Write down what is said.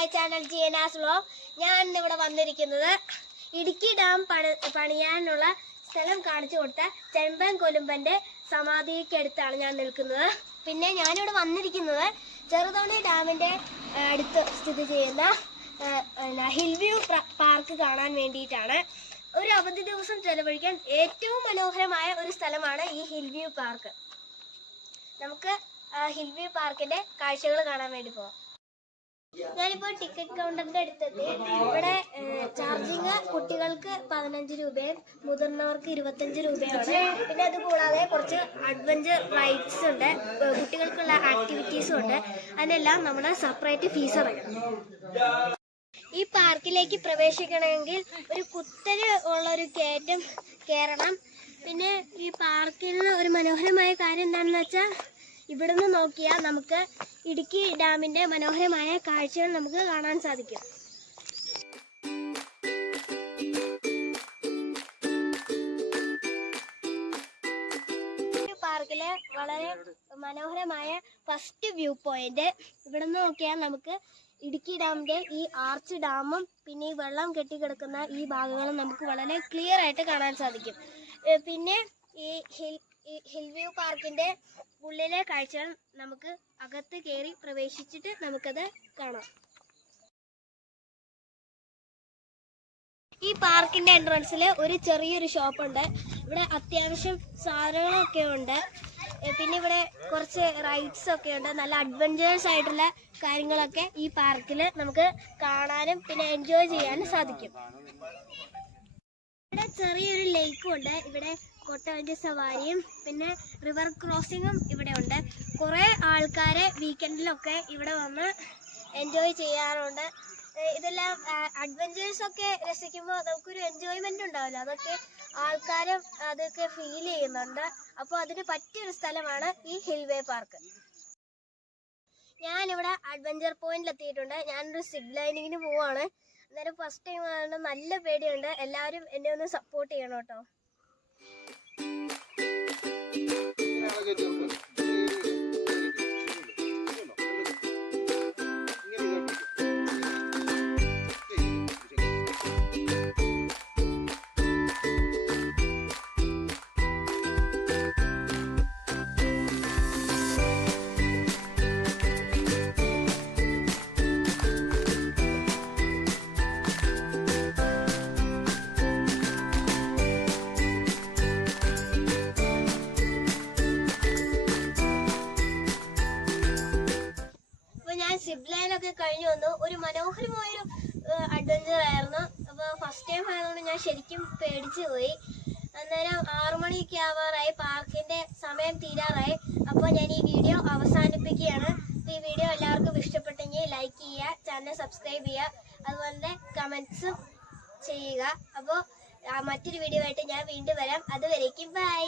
My channel ജിയനാസ് vlog ഞാൻ ഇന്ന് ഇവിടെ വന്നിരിക്കുന്നത് ഇടുക്കി ഡാം പണി പണിയാനുള്ള സ്ഥലം കാണിച്ചു കൊടുത്ത ചെമ്പൻ കൊലുമ്പന്റെ സമാധിക്കടുത്താണ് ഞാൻ നിൽക്കുന്നത്. പിന്നെ ഞാനിവിടെ വന്നിരിക്കുന്നത് ചെറുതോണി ഡാമിന്റെ അടുത്ത് സ്ഥിതി ചെയ്യുന്ന ഹിൽ വ്യൂ പാർക്ക് കാണാൻ വേണ്ടിയിട്ടാണ്. ഒരു അവധി ദിവസം ചെലവഴിക്കാൻ ഏറ്റവും മനോഹരമായ ഒരു സ്ഥലമാണ് ഈ ഹിൽ വ്യൂ പാർക്ക്. നമുക്ക് ഹിൽ വ്യൂ പാർക്കിന്റെ കാഴ്ചകൾ കാണാൻ വേണ്ടി പോവാം. ഞാനിപ്പോൾ ടിക്കറ്റ് കൗണ്ടറിന്റെ അടുത്തെത്തി. ഇവിടെ ചാർജിങ് കുട്ടികൾക്ക് പതിനഞ്ച് രൂപയും മുതിർന്നവർക്ക് ഇരുപത്തഞ്ച് രൂപയാണ് പിന്നെ അത് കൂടാതെ കുറച്ച് അഡ്വഞ്ചർ റൈഡ്സ് ഉണ്ട്. കുട്ടികൾക്കുള്ള ആക്ടിവിറ്റീസും ഉണ്ട്. അതിനെല്ലാം നമ്മൾ സെപ്പറേറ്റ് ഫീസ് അടയ്ക്കണം ഈ പാർക്കിലേക്ക് പ്രവേശിക്കണമെങ്കിൽ ഒരു കുത്തന് ഉള്ള ഒരു കയറ്റം കയറണം പിന്നെ ഈ പാർക്കിൽ ഒരു മനോഹരമായ കാര്യം എന്താണെന്ന് വെച്ചാൽ ഇവിടുന്ന് നോക്കിയാൽ നമുക്ക് ഇടുക്കി ഡാമിന്റെ മനോഹരമായ കാഴ്ചകൾ നമുക്ക് കാണാൻ സാധിക്കും. പാർക്കിലെ വളരെ മനോഹരമായ ഫസ്റ്റ് വ്യൂ പോയിന്റ് ഇവിടെ നിന്ന് നോക്കിയാൽ നമുക്ക് ഇടുക്കി ഡാമിന്റെ ഈ ആർച്ച് ഡാമും പിന്നെ ഈ വെള്ളം കെട്ടിക്കിടക്കുന്ന ഈ ഭാഗങ്ങളും നമുക്ക് വളരെ ക്ലിയർ ആയിട്ട് കാണാൻ സാധിക്കും. പിന്നെ ഈ ഹിൽ ഹിൽ വ്യൂ പാർക്കിന്റെ ഉള്ളിലെ കാഴ്ചകൾ നമുക്ക് അകത്ത് കയറി പ്രവേശിച്ചിട്ട് നമുക്കത് കാണാം. ഈ പാർക്കിന്റെ എൻട്രൻസിൽ ഒരു ചെറിയൊരു ഷോപ്പ് ഉണ്ട് ഇവിടെ അത്യാവശ്യം സാധനങ്ങളൊക്കെ ഉണ്ട്. പിന്നെ ഇവിടെ കുറച്ച് റൈഡ്സ് ഒക്കെ ഉണ്ട്. നല്ല അഡ്വഞ്ചേഴ്സ് ആയിട്ടുള്ള കാര്യങ്ങളൊക്കെ ഈ പാർക്കിൽ നമുക്ക് കാണാനും പിന്നെ എൻജോയ് ചെയ്യാനും സാധിക്കും. ഇവിടെ ചെറിയൊരു ലേക്കും ഉണ്ട്. ഇവിടെ കൊട്ടവഞ്ചി സവാരിയും പിന്നെ റിവർ ക്രോസിങ്ങും ഇവിടെ ഉണ്ട്. കുറേ ആൾക്കാരെ വീക്കെൻഡിലൊക്കെ ഇവിടെ വന്ന് എൻജോയ് ചെയ്യാറുണ്ട്. ഇതെല്ലാം അഡ്വഞ്ചേഴ്സ് ഒക്കെ രസിക്കുമ്പോൾ നമുക്കൊരു എൻജോയ്മെന്റ് ഉണ്ടാവില്ല. അതൊക്കെ ആൾക്കാരും അതൊക്കെ ഫീൽ ചെയ്യുന്നുണ്ട്. അപ്പോൾ അതിന് പറ്റിയൊരു സ്ഥലമാണ് ഈ ഹിൽവേ പാർക്ക്. ഞാനിവിടെ അഡ്വഞ്ചർ പോയിന്റിൽ എത്തിയിട്ടുണ്ട് ഞാനൊരു സിബ് ലൈനിങ്ങിന് പോവാണ്. അന്നേരം ഫസ്റ്റ് ടൈം ആണ്. നല്ല പേടിയുണ്ട്. എല്ലാവരും എന്നെ ഒന്ന് സപ്പോർട്ട് ചെയ്യണം കേട്ടോ. ഒക്കെ കഴിഞ്ഞു വന്നു. ഒരു മനോഹരമായൊരു അഡ്വഞ്ചർ ആയിരുന്നു. അപ്പോൾ ഫസ്റ്റ് ടൈം ആയതുകൊണ്ട് ഞാൻ ശരിക്കും പേടിച്ചു പോയി. അന്നേരം ആറു മണിയൊക്കെ ആവാറായി പാർക്കിന്റെ സമയം തീരാറായി. അപ്പോൾ ഞാൻ ഈ വീഡിയോ അവസാനിപ്പിക്കുകയാണ്. ഈ വീഡിയോ എല്ലാവർക്കും ഇഷ്ടപ്പെട്ടെങ്കിൽ ലൈക്ക് ചെയ്യുക ചാനൽ സബ്സ്ക്രൈബ് ചെയ്യുക അതുപോലെ കമൻസും ചെയ്യുക. അപ്പോൾ മറ്റൊരു വീഡിയോ ആയിട്ട് ഞാൻ വീണ്ടും വരാം. അതുവരേക്കും ബൈ